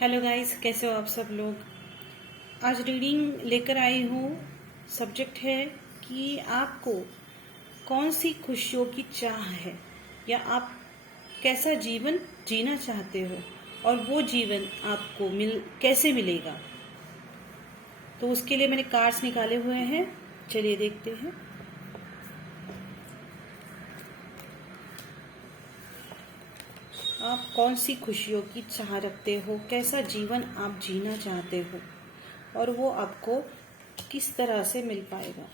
Hello guys, कैसे हो आप सब लोग। आज रीडिंग लेकर आई हूँ। सब्जेक्ट है कि आपको कौन सी खुशियों की चाह है या आप कैसा जीवन जीना चाहते हो और वो जीवन आपको कैसे मिलेगा। तो उसके लिए मैंने कार्ड्स निकाले हुए हैं, चलिए देखते हैं। आप कौन सी खुशियों की चाह रखते हो, कैसा जीवन आप जीना चाहते हो और वो आपको किस तरह से मिल पाएगा।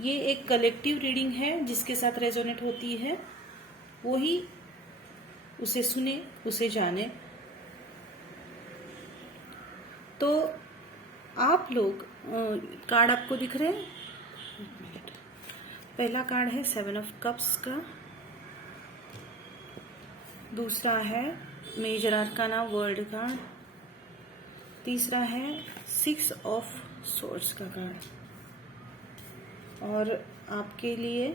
ये एक कलेक्टिव रीडिंग है, जिसके साथ रेजोनेट होती है वो ही उसे सुने, उसे जाने। तो आप लोग कार्ड आपको दिख रहे हैं। पहला कार्ड है 7 ऑफ कप्स का, दूसरा है मेजर आर्काना वर्ल्ड कार्ड, तीसरा है 6 ऑफ सोर्ड्स का कार्ड और आपके लिए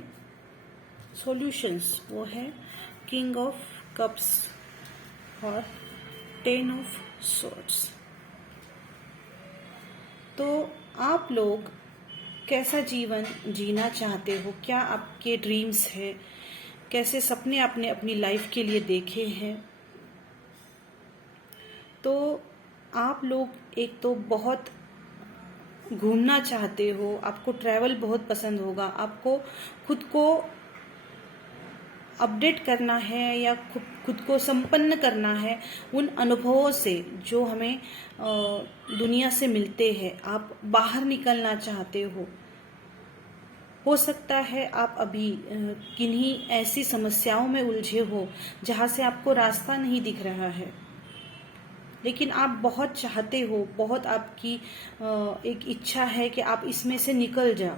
सॉल्यूशंस वो है किंग ऑफ कप्स और 10 ऑफ सोर्ड्स। तो आप लोग कैसा जीवन जीना चाहते हो, क्या आपके ड्रीम्स है, कैसे सपने आपने अपनी लाइफ के लिए देखे हैं। तो आप लोग एक तो बहुत घूमना चाहते हो, आपको ट्रैवल बहुत पसंद होगा, आपको खुद को अपडेट करना है या खुद को संपन्न करना है उन अनुभवों से जो हमें दुनिया से मिलते हैं। आप बाहर निकलना चाहते हो सकता है आप अभी किन्हीं ऐसी समस्याओं में उलझे हो जहां से आपको रास्ता नहीं दिख रहा है, लेकिन आप बहुत चाहते हो, बहुत आपकी एक इच्छा है कि आप इसमें से निकल जाओ।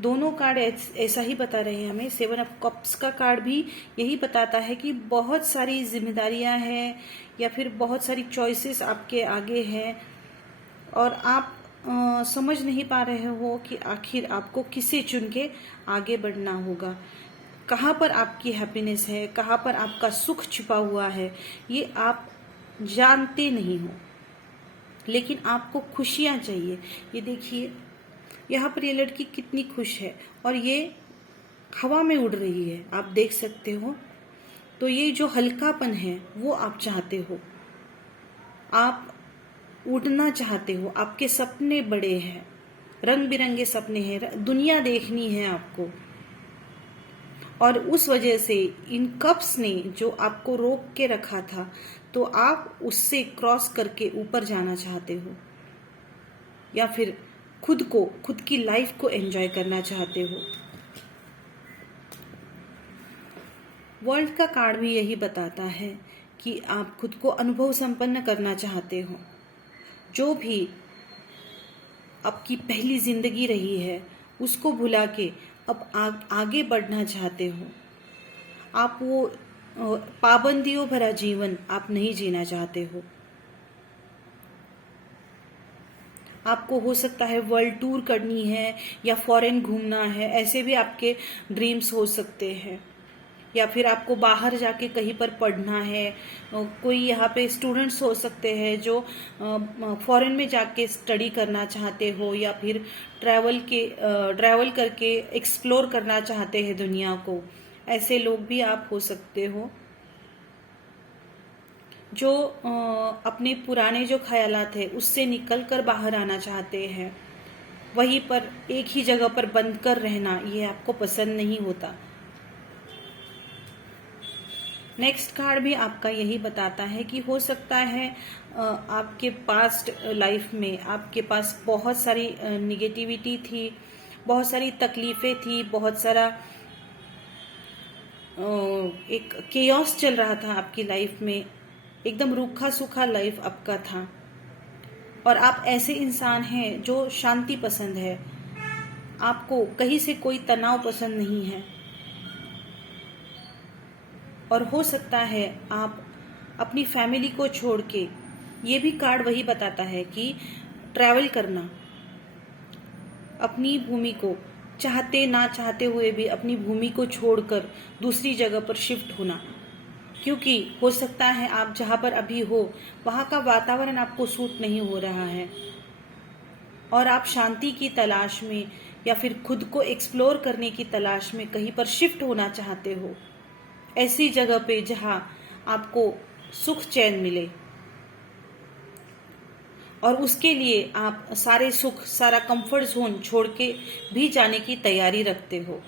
दोनों कार्ड ऐसा ही बता रहे हैं हमें। 7 ऑफ कप्स का कार्ड भी यही बताता है कि बहुत सारी जिम्मेदारियां हैं या फिर बहुत सारी चॉइसेस आपके आगे हैं और आप समझ नहीं पा रहे हो कि आखिर आपको किसे चुन के आगे बढ़ना होगा, कहाँ पर आपकी हैप्पीनेस है, कहाँ पर आपका सुख छुपा हुआ है, ये आप जानते नहीं हो। लेकिन आपको खुशियां चाहिए। ये देखिए, यहाँ पर ये लड़की कितनी खुश है और ये हवा में उड़ रही है, आप देख सकते हो। तो ये जो हल्कापन है वो आप चाहते हो, आप उड़ना चाहते हो, आपके सपने बड़े हैं, रंग बिरंगे सपने हैं, दुनिया देखनी है आपको। और उस वजह से इन कप्स ने जो आपको रोक के रखा था, तो आप उससे क्रॉस करके ऊपर जाना चाहते हो या फिर खुद की लाइफ को एंजॉय करना चाहते हो। वर्ल्ड का कार्ड भी यही बताता है कि आप खुद को अनुभव संपन्न करना चाहते हो। जो भी आपकी पहली जिंदगी रही है उसको भुला के अब आगे बढ़ना चाहते हो। आप वो पाबंदियों भरा जीवन आप नहीं जीना चाहते हो। आपको हो सकता है वर्ल्ड टूर करनी है या फॉरेन घूमना है, ऐसे भी आपके ड्रीम्स हो सकते हैं। या फिर आपको बाहर जाके कहीं पर पढ़ना है। कोई यहाँ पे स्टूडेंट्स हो सकते हैं जो फॉरेन में जाके स्टडी करना चाहते हो या फिर ट्रैवल करके एक्सप्लोर करना चाहते हैं दुनिया को। ऐसे लोग भी आप हो सकते हो जो अपने पुराने जो ख्यालात है उससे निकल कर बाहर आना चाहते हैं। वहीं पर एक ही जगह पर बंद कर रहना ये आपको पसंद नहीं होता। नेक्स्ट कार्ड भी आपका यही बताता है कि हो सकता है आपके पास्ट लाइफ में आपके पास बहुत सारी निगेटिविटी थी, बहुत सारी तकलीफें थी, बहुत सारा एक केओस चल रहा था आपकी लाइफ में, एकदम रूखा सूखा लाइफ आपका था। और आप ऐसे इंसान हैं जो शांति पसंद है, आपको कहीं से कोई तनाव पसंद नहीं है। और हो सकता है आप अपनी फैमिली को छोड़ के, ये भी कार्ड वही बताता है कि ट्रैवल करना, अपनी भूमि को चाहते ना चाहते हुए भी अपनी भूमि को छोड़कर दूसरी जगह पर शिफ्ट होना, क्योंकि हो सकता है आप जहां पर अभी हो वहां का वातावरण आपको सूट नहीं हो रहा है और आप शांति की तलाश में या फिर खुद को एक्सप्लोर करने की तलाश में कहीं पर शिफ्ट होना चाहते हो, ऐसी जगह पे जहां आपको सुख चैन मिले। और उसके लिए आप सारे सुख, सारा कंफर्ट जोन छोड़ के भी जाने की तैयारी रखते हो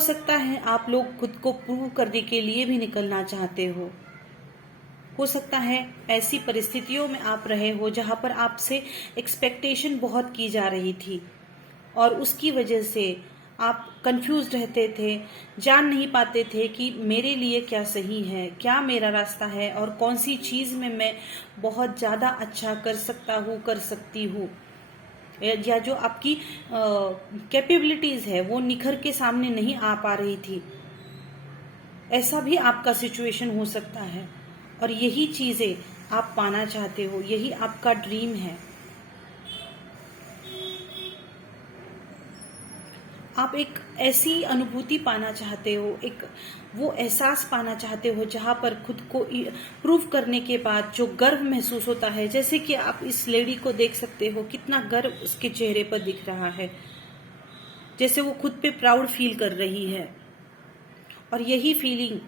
सकता है आप लोग खुद को प्रूव करने के लिए भी निकलना चाहते हो सकता है ऐसी परिस्थितियों में आप रहे हो जहां पर आपसे एक्सपेक्टेशन बहुत की जा रही थी और उसकी वजह से आप कंफ्यूज रहते थे, जान नहीं पाते थे कि मेरे लिए क्या सही है, क्या मेरा रास्ता है और कौन सी चीज में मैं बहुत ज्यादा अच्छा कर सकता हूँ, कर सकती हूँ, या जो आपकी कैपेबिलिटीज है वो निखर के सामने नहीं आ पा रही थी। ऐसा भी आपका सिचुएशन हो सकता है और यही चीजें आप पाना चाहते हो, यही आपका ड्रीम है। आप एक ऐसी अनुभूति पाना चाहते हो, एक वो एहसास पाना चाहते हो जहां पर खुद को प्रूव करने के बाद जो गर्व महसूस होता है। जैसे कि आप इस लेडी को देख सकते हो, कितना गर्व उसके चेहरे पर दिख रहा है, जैसे वो खुद पे प्राउड फील कर रही है। और यही फीलिंग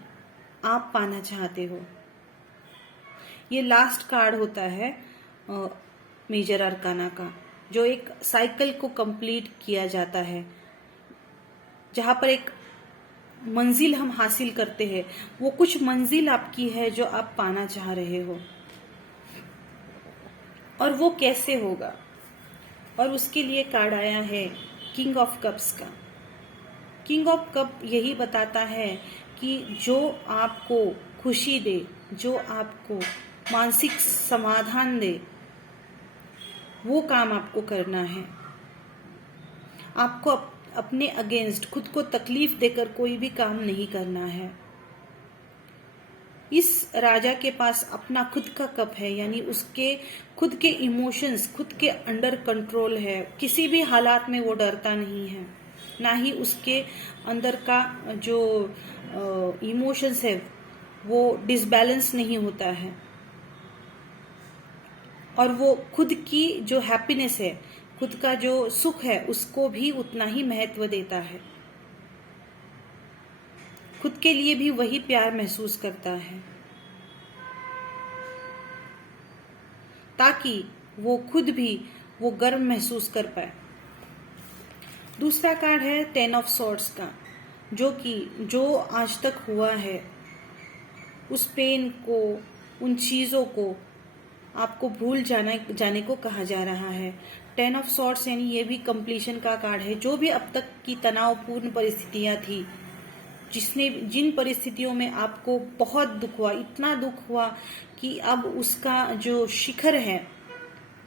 आप पाना चाहते हो। ये लास्ट कार्ड होता है मेजर अरकाना का, जो एक साइकिल को कंप्लीट किया जाता है, जहां पर एक मंजिल हम हासिल करते हैं। वो कुछ मंजिल आपकी है जो आप पाना चाह रहे हो, और वो कैसे होगा। और उसके लिए कार्ड आया है किंग ऑफ कप्स का। किंग ऑफ कप यही बताता है कि जो आपको खुशी दे, जो आपको मानसिक समाधान दे, वो काम आपको करना है। आपको अपने अगेंस्ट खुद को तकलीफ देकर कोई भी काम नहीं करना है। इस राजा के पास अपना खुद का कप है, यानी उसके खुद के इमोशंस खुद के अंडर कंट्रोल है। किसी भी हालात में वो डरता नहीं है, ना ही उसके अंदर का जो इमोशंस है वो डिसबैलेंस नहीं होता है। और वो खुद की जो हैप्पीनेस है, खुद का जो सुख है, उसको भी उतना ही महत्व देता है। खुद के लिए भी वही प्यार महसूस करता है, ताकि वो खुद भी वो गर्व महसूस कर पाए। दूसरा कार्ड है 10 ऑफ सॉर्ड्स का, जो कि जो आज तक हुआ है उस पेन को, उन चीजों को आपको भूल जाने को कहा जा रहा है। 10 ऑफ सॉर्ड्स यानी ये भी कंप्लीशन का कार्ड है। जो भी अब तक की तनावपूर्ण परिस्थितियां थी, जिन परिस्थितियों में आपको बहुत दुख हुआ, इतना दुख हुआ कि अब उसका जो शिखर है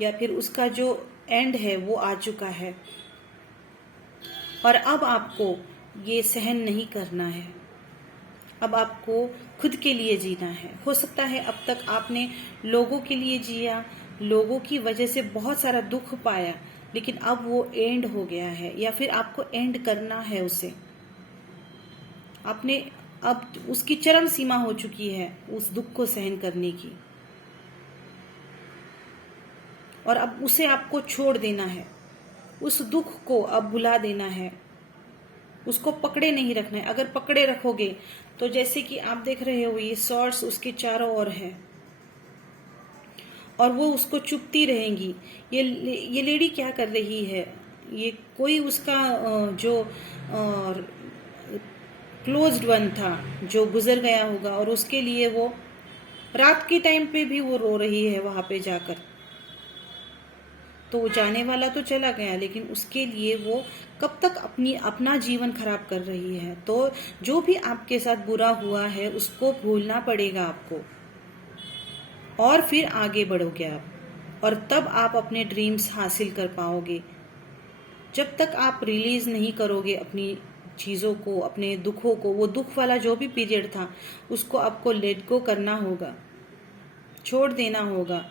या फिर उसका जो एंड है वो आ चुका है, और अब आपको ये सहन नहीं करना है। अब आपको खुद के लिए जीना है। हो सकता है अब तक आपने लोगों के लिए जिया, लोगों की वजह से बहुत सारा दुख पाया, लेकिन अब वो एंड हो गया है, या फिर आपको एंड करना है उसे। आपने अब उसकी चरम सीमा हो चुकी है उस दुख को सहन करने की, और अब उसे आपको छोड़ देना है। उस दुख को अब भुला देना है, उसको पकड़े नहीं रखना है। अगर पकड़े रखोगे तो जैसे कि आप देख रहे हो ये सॉर्ड्स उसके चारों ओर है और वो उसको चुपती रहेंगी। ये लेडी क्या कर रही है, ये कोई उसका जो क्लोज्ड वन था जो गुजर गया होगा, और उसके लिए वो रात के टाइम पे भी वो रो रही है वहां पे जाकर। तो वो जाने वाला तो चला गया, लेकिन उसके लिए वो कब तक अपना जीवन खराब कर रही है। तो जो भी आपके साथ बुरा हुआ है उसको भूलना पड़ेगा आपको, और फिर आगे बढ़ोगे आप, और तब आप अपने ड्रीम्स हासिल कर पाओगे। जब तक आप रिलीज नहीं करोगे अपनी चीजों को, अपने दुखों को, वो दुख वाला जो भी पीरियड था उसको आपको लेट गो करना होगा, छोड़ देना होगा।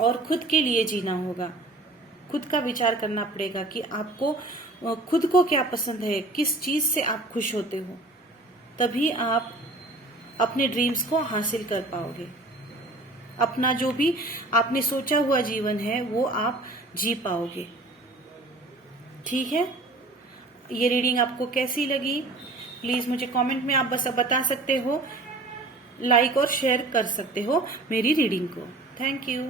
और खुद के लिए जीना होगा। खुद का विचार करना पड़ेगा कि आपको खुद को क्या पसंद है, किस चीज से आप खुश होते हो, तभी आप अपने ड्रीम्स को हासिल कर पाओगे। अपना जो भी आपने सोचा हुआ जीवन है वो आप जी पाओगे। ठीक है, ये रीडिंग आपको कैसी लगी प्लीज मुझे कमेंट में आप बस बता सकते हो, लाइक और शेयर कर सकते हो मेरी रीडिंग को। Thank you.